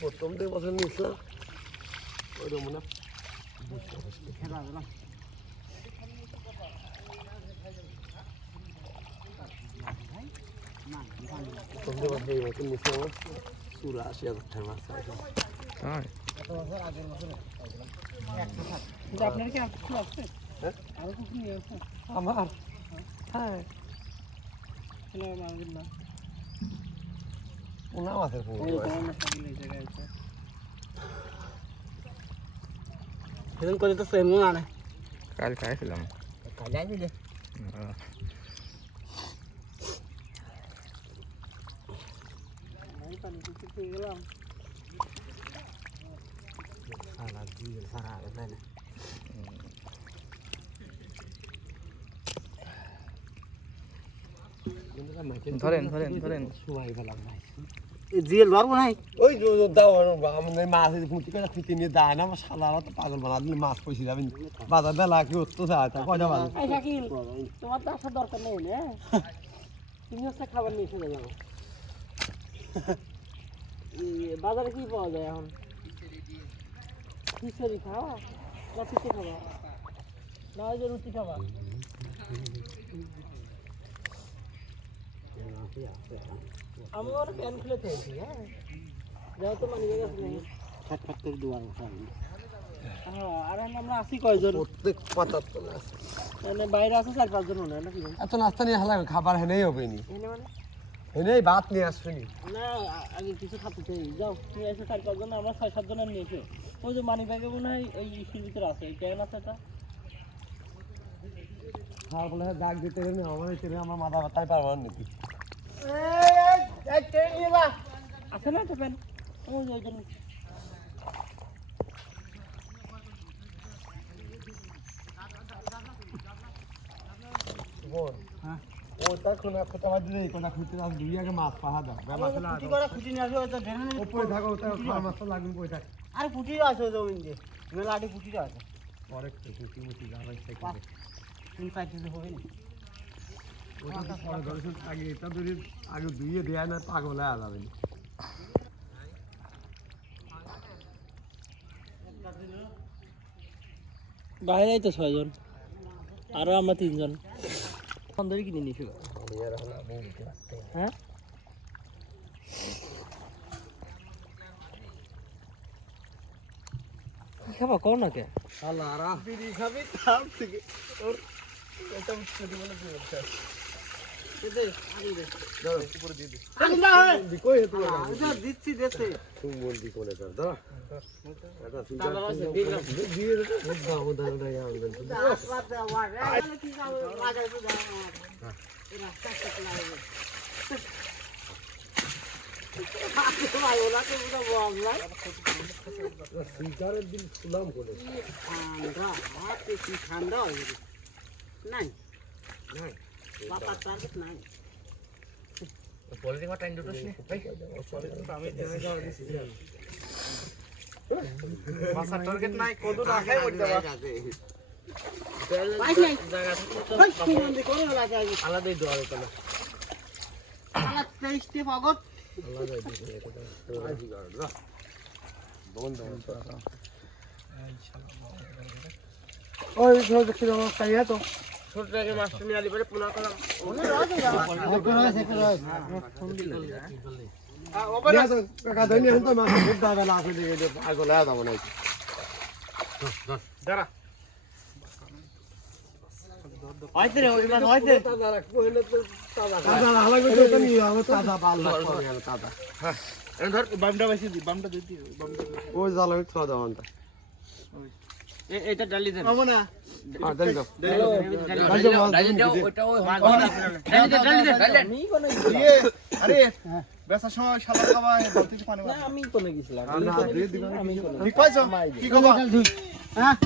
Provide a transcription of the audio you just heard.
প্রথম 2 বছর নিয়েছিলাম ওই রমনা আপনার কি আছে আরো কিছু নিয়ে আসছে আমার হ্যাঁ না ওনা মাছের সেদিন করে তো সেম না না কাল খাইছিলাম কাল যাইছিলে আমি পানি কিছু পেয়ে গেলাম সারা দিয়ে সারা না ধরেন ধরেন ধরেন সবাই গেলাম ভাই এই জিএল বারবো নাই ওই দাও আমাদের মাছ ফুটি করে খুঁটি নিয়ে দেয় না আমার শালারা তো পাগল বানা দিলে মাছ পয়সা যাবেন বাজার বেলা কি উঠতে যায় তা কয়টা বাজার এই শাকিল তোমার তো আসার দরকার নেই না তুমি হচ্ছে খাবার নিয়ে চলে যাবো বাজারে কি পাওয়া যায় এখন খিচুড়ি খাওয়া না পিঠে খাওয়া না ওই যে রুটি খাওয়া আমি ওর প্যান খুলে খেয়েছি হ্যাঁ যাও তো মানে ফ্যাট ফ্যাট করে দুয়ার হ্যাঁ আর আমরা আসি কয়জন প্রত্যেক 75 আছে মানে বাইরে আছে 4-5 জন মনে হয় নাকি এত নাস্তা নিয়ে হালা খাবার হেনেই হবে নি এনে মানে হেনেই ভাত নিয়ে আসবেনি না আগে কিছু খাতে চাই যাও তুমি এসে 4-5 জন আমরা 6-7 জন নিয়ে এসো ওই যে মানি ব্যাগে মনে হয় ওই ইস্যুর ভিতরে আছে এই ট্রেন আছে এটা খাওয়ার বলে ডাক দিতে গেলে আমার ছেলে আমার মাথা ব্যথায় পারবো না নাকি এই ট্রেন নিয়ে যা আছে না ট্রেন ওই যে ওইজন বল হ্যাঁ ওটা কোনা কথা বাদ দিলে কোনা খুঁজতে আস দুই আগে মাছ পাহা দাও মাছ না পুটি করে খুঁটি নিয়ে আসো ওটা ট্রেনে উপরে থাকো ওটা খাওয়া মাছ লাগবে কই থাক আরে পুটি আছে জমিন দিয়ে মেলাটি পুটি আছে পরে খুঁটি মুটি যাবে তিন সাইড থেকে হবে না ওটা তো পরে দর্শন আগে এটা ধরে আগে ধুইয়ে দেয়া না পাগল হয়ে যাবে বাইরে তো 6 জন আরো আমরা 3 জন সুন্দরী কিনে নিছি হ্যাঁ কি খাবা কোন না কে আল্লাহরা বিড়ি খাবি তার থেকে ওর এটা উঠতে বলে দিচ্ছে দে আনি দে দাও উপরে দিয়ে দে আনি না কই হেতু এটা দিচ্ছি দেতে তুমি বল দি কোলে দাও দাও এটা সুন্দর আছে দিলাম দিয়ে দে দাও দাও দাও আমাদের রাত দে ওয়ার আরে কি খাবো লাগাই তো দাও এরা কাটতে লাগে ভাই ওলা তো পুরো বম নাই সিগারেট দিন সুলাম করে ঠান্ডা হাতে কি ঠান্ডা হয়ে গেছে নাই নাই বাবা টার্গেট নাই পলিটিং টাইম দুটো ভাই আমি দেখাই দাও দিছি মাছা টার্গেট নাই কত রাখাই পড়তে পারে ভাই নাই জায়গা ভাই কি মন্দি করে লাগে আলাদাই দোয়ারে কলা আলা 23 তে পাগত আল্লাহ যাই দিছে এটা সিগারেট না বন্ধ ওই ছোট ছিল কাইয়া তো ছোট থেকে মাস্টার নিয়ে আলি পরে পুনা করলাম কাকা ধনি হন তো মাছ খুব দাদা লাফে দিকে আগলা দাও নাই দাঁড়া হইছে রে ওই মাছ হইছে দাদা কইলে তো দাদা হালা গো তো নি আমার দাদা বাল লাগবে গেল দাদা হ্যাঁ ধর বামটা বেশি দি বামটা দিতি বামটা ওই জালা আমি ছ দাও আনতা এটা ডালি দেন আমো না আর দেন দাও ডালি দাও ওটা ওই ডালি দে আমি কোন ইয়ে আরে বেসার সময় সাদা খাওয়া বলতেছি পানি না আমি কোন গেছিলাম না দিয়ে দিবা আমি কোন ঠিক পাইছো কি খাবা হ্যাঁ